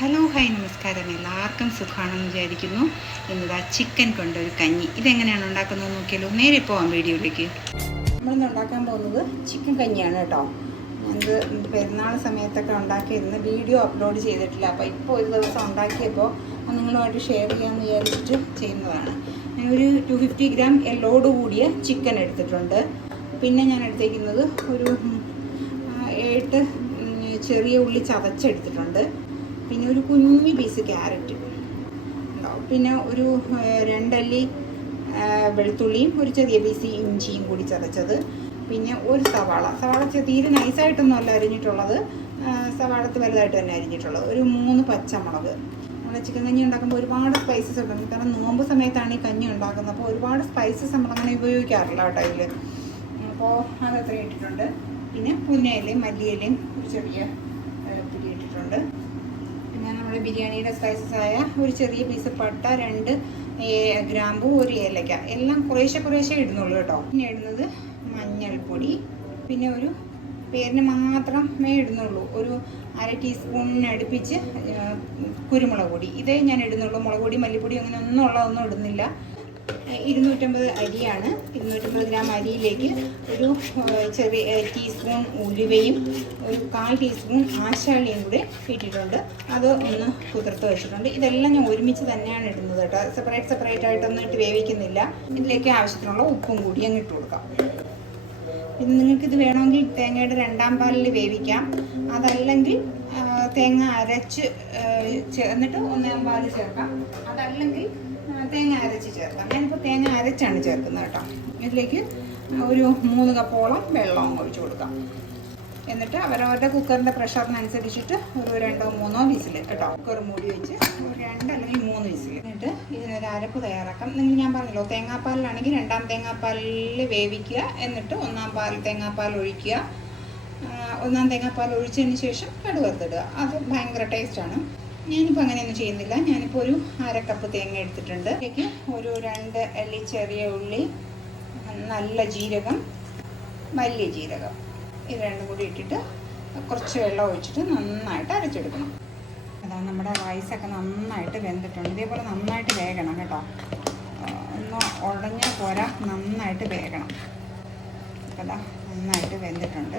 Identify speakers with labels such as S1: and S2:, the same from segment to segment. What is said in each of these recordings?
S1: Hello hi നമസ്കാരം. എല്ലാവർക്കും സുഖമാണെന്ന് വിചാരിക്കുന്നു. ഇന്നിതാ ചിക്കൻ കൊണ്ടൊരു കഞ്ഞി. ഇതെങ്ങനെയാണ് ഉണ്ടാക്കുന്നത് നോക്കിയാലോ നേരെ പോവാം വീഡിയോയിലേക്ക്. നമ്മളിന്ന് ഉണ്ടാക്കാൻ പോകുന്നത് ചിക്കൻ കഞ്ഞിയാണ് കേട്ടോ. ഞങ്ങൾ പെരുന്നാൾ സമയത്തൊക്കെ ഉണ്ടാക്കിയിരുന്ന വീഡിയോ അപ്ലോഡ് ചെയ്തിട്ടില്ല. അപ്പോൾ ഇപ്പോൾ ഒരു ദിവസം ഉണ്ടാക്കിയപ്പോൾ നിങ്ങളുമായിട്ട് ഷെയർ ചെയ്യാമെന്ന് വിചാരിച്ചിട്ട് ചെയ്യുന്നതാണ്. ഞാൻ ഒരു ടു ഫിഫ്റ്റി ഗ്രാം എല്ലോട് കൂടിയ ചിക്കൻ എടുത്തിട്ടുണ്ട്. പിന്നെ ഞാൻ എടുത്തേക്കുന്നത് ഒരു എട്ട് ചെറിയ ഉള്ളി ചതച്ചെടുത്തിട്ടുണ്ട്. പിന്നെ ഒരു കുഞ്ഞു പീസ് ക്യാരറ്റ് ഉണ്ടാവും. പിന്നെ ഒരു രണ്ടല്ലി വെളുത്തുള്ളിയും ഒരു ചെറിയ പീസ് ഇഞ്ചിയും കൂടി ചതച്ചത്. പിന്നെ ഒരു സവാള. സവാള തീരെ നൈസായിട്ടൊന്നും അല്ല അരിഞ്ഞിട്ടുള്ളത്. സവാളത്ത് വലുതായിട്ട് തന്നെ അരിഞ്ഞിട്ടുള്ളത്. ഒരു മൂന്ന് പച്ചമുളക്. നമ്മൾ ചിക്കൻ കഞ്ഞി ഉണ്ടാക്കുമ്പോൾ ഒരുപാട് സ്പൈസസ് ഉണ്ടാകും കാരണം നോമ്പ് സമയത്താണ് ഈ കഞ്ഞി ഉണ്ടാക്കുന്നത്. അപ്പോൾ ഒരുപാട് സ്പൈസസ് നമ്മളങ്ങനെ ഉപയോഗിക്കാറില്ല കേട്ടോ ഇതിൽ അപ്പോൾ അതത്ര ഇട്ടിട്ടുണ്ട്. പിന്നെ പുന്നയിലയും മല്ലിയിലയും ഒരു ചെറിയ പിടി ഇട്ടിട്ടുണ്ട്. പിന്നെ നമ്മുടെ ബിരിയാണിയുടെ ആയ ഒരു ചെറിയ പീസ് പട്ട രണ്ട് ഗ്രാമ്പു ഒരു ഏലക്ക. എല്ലാം കുറേശ്ശെ കുറേശ്ശെ ഇടുന്നുള്ളൂ കേട്ടോ. പിന്നെ ഇടുന്നത് മഞ്ഞൾപ്പൊടി. പിന്നെ ഒരു പേരിന് മാത്രം മാത്രമേ ഇടുന്നുള്ളൂ. ഒരു അര ടീസ്പൂണിന് അടുപ്പിച്ച് ആ, കുരുമുളക് പൊടി. ഇതേ ഞാൻ ഇടുന്നുള്ളൂ. മുളക് പൊടി മല്ലിപ്പൊടി അങ്ങനെ ഒന്നും ഉള്ളതൊന്നും ഇടുന്നില്ല. ഇരുന്നൂറ്റമ്പത് അരിയാണ്. ഇരുന്നൂറ്റമ്പത് ഗ്രാം അരിയിലേക്ക് ഒരു ചെറിയ ടീസ്പൂൺ ഉലുവയും ഒരു കാൽ ടീസ്പൂൺ ആശാളിയും കൂടെ ഇട്ടിട്ടുണ്ട്. അത് ഒന്ന് കുതിർത്ത് വെച്ചിട്ടുണ്ട്. ഇതെല്ലാം ഞാൻ ഒരുമിച്ച് തന്നെയാണ് ഇടുന്നത് കേട്ടോ. സെപ്പറേറ്റ് സെപ്പറേറ്റ് ആയിട്ടൊന്നും ഇട്ട് വേവിക്കുന്നില്ല. ഇതിലേക്ക് ആവശ്യത്തിനുള്ള ഉപ്പും കൂടി അങ്ങ് ഇട്ട് കൊടുക്കാം. ഇത് വേണമെങ്കിൽ തേങ്ങയുടെ രണ്ടാം പാലിൽ വേവിക്കാം. അതല്ലെങ്കിൽ തേങ്ങ അരച്ച് ചേർന്നിട്ട് ഒന്നാം പാൽ ചേർക്കാം. അതല്ലെങ്കിൽ തേങ്ങ അരച്ച് ചേർക്കാം. ഞാനിപ്പോൾ തേങ്ങ അരച്ചാണ് ചേർക്കുന്നത് കേട്ടോ. ഇതിലേക്ക് ഒരു മൂന്ന് കപ്പോളം വെള്ളവും ഒഴിച്ചു കൊടുക്കാം. എന്നിട്ട് അവരവരുടെ കുക്കറിന്റെ പ്രഷറിനനുസരിച്ചിട്ട് ഒരു രണ്ടോ മൂന്നോ വിസിൽ കേട്ടോ. കുക്കർ മൂടി വെച്ച് ഒരു രണ്ട് അല്ലെങ്കിൽ മൂന്ന് വിസിൽ. എന്നിട്ട് ഇതിനൊരു അരപ്പ് തയ്യാറാക്കാം. നിങ്ങൾ ഞാൻ പറഞ്ഞല്ലോ തേങ്ങാപ്പാലിലാണെങ്കിൽ രണ്ടാം തേങ്ങാപ്പാലിൽ വേവിക്കുക. എന്നിട്ട് ഒന്നാം പാൽ തേങ്ങാപ്പാൽ ഒഴിക്കുക. ഒന്നാം തേങ്ങാപ്പാൽ ഒഴിച്ചതിന് ശേഷം കടുവർത്തിടുക അത് ഭയങ്കര ടേസ്റ്റാണ് ഞാനിപ്പോൾ അങ്ങനെയൊന്നും ചെയ്യുന്നില്ല. ഞാനിപ്പോൾ ഒരു അര കപ്പ് തേങ്ങ എടുത്തിട്ടുണ്ട്. അതിലേക്ക് ഒരു രണ്ട് അല്ലി ചെറിയ ഉള്ളി നല്ല ജീരകം വലിയ ജീരകം. ഇത് രണ്ടും കൂടി ഇട്ടിട്ട് കുറച്ച് വെള്ളം ഒഴിച്ചിട്ട് നന്നായിട്ട് അരച്ചെടുക്കണം. അതാണ് നമ്മുടെ റൈസൊക്കെ നന്നായിട്ട് വെന്തിട്ടുണ്ട്. ഇതേപോലെ നന്നായിട്ട് വേകണം കേട്ടോ. ഒന്ന് ഉടഞ്ഞ പോരാ നന്നായിട്ട് വേകണം. അപ്പോൾ അതാ നന്നായിട്ട് വെന്തിട്ടുണ്ട്.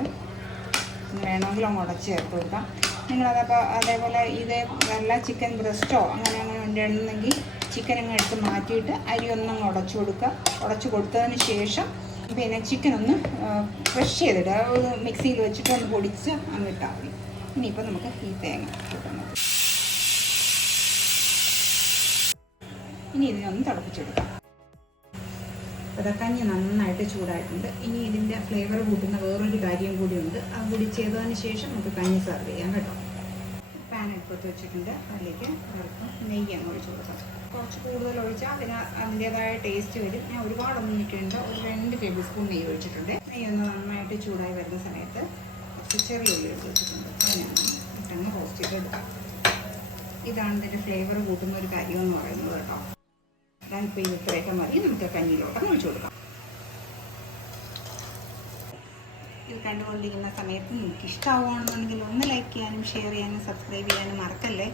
S1: വേണമെങ്കിൽ അങ്ങ് ഉടച്ച് ചേർത്ത് കൊടുക്കാം നിങ്ങളതപ്പോൾ അതേപോലെ ഇത് നല്ല ചിക്കൻ ബ്രസ്റ്റോ അങ്ങനെ അങ്ങനെ ഉണ്ടെങ്കിൽ ചിക്കൻ അങ്ങ് എടുത്ത് മാറ്റിയിട്ട് അരി ഒന്നും ഉടച്ചു കൊടുക്കുക. ഉടച്ചു കൊടുത്തതിന് ശേഷം പിന്നെ ചിക്കൻ ഒന്ന് ഫ്രഷ് ചെയ്തിടുക. ഒന്ന് മിക്സിയിൽ വെച്ചിട്ട് ഒന്ന് പൊടിച്ച് അങ്ങ് ഇട്ടാൽ മതി. ഇനിയിപ്പോൾ നമുക്ക് ഈ തേങ്ങ ഇനി ഇതിനൊന്ന് തിളപ്പിച്ചെടുക്കാം. അപ്പോൾ നന്നായിട്ട് ചൂടായിട്ടുണ്ട്. ഇനി ഇതിന്റെ ഫ്ലേവർ കൂട്ടുന്ന വേറൊരു കാര്യം കൂടിയുണ്ട്. അത് കൂടി ചെയ്തതിന് ശേഷം നമുക്ക് കഞ്ഞി സെർവ് ചെയ്യാം കേട്ടോ. പാൻ എടുപ്പത്ത് വെച്ചിട്ടുണ്ട്. അതിലേക്ക് നെയ്യ് അങ്ങ് ഒഴിച്ചു കൊടുക്കാം കുറച്ച് കൂടുതൽ ഒഴിച്ചാൽ അതിന് അതിന്റേതായ ടേസ്റ്റ് വരും. ഞാൻ ഒരുപാടൊന്നും ഇട്ടിട്ടുണ്ട് ഒരു രണ്ട് ടേബിൾ സ്പൂൺ നെയ്യ് ഒഴിച്ചിട്ടുണ്ട്. നെയ്യ് ഒന്ന് നന്നായിട്ട് ചൂടായി വരുന്ന സമയത്ത് കുറച്ച് ചെറിയ ഉള്ളി എടുത്ത് വെച്ചിട്ടുണ്ട്. അതിനാണ് ഇട്ടങ്ങ് റോസ്റ്റ് ചെയ്തെടുക്കാം. ഇതാണ് ഇതിന്റെ ഫ്ലേവർ കൂട്ടുന്ന ഒരു കാര്യം എന്ന് പറയുന്നത് കേട്ടോ. ഞാനിപ്പോൾ ഇത് ഇത്രയൊക്കെ മതി. നമുക്ക് കഞ്ഞിയിലോട്ട് ഒഴിച്ചു കൊടുക്കാം. ഇത് കണ്ടുകൊണ്ടിരിക്കുന്ന സമയത്ത് നിങ്ങൾക്ക് ഇഷ്ടമാവുകയാണെന്നുണ്ടെങ്കിൽ ഒന്ന് ലൈക്ക് ചെയ്യാനും ഷെയർ ചെയ്യാനും സബ്സ്ക്രൈബ് ചെയ്യാനും മറക്കല്ലേ?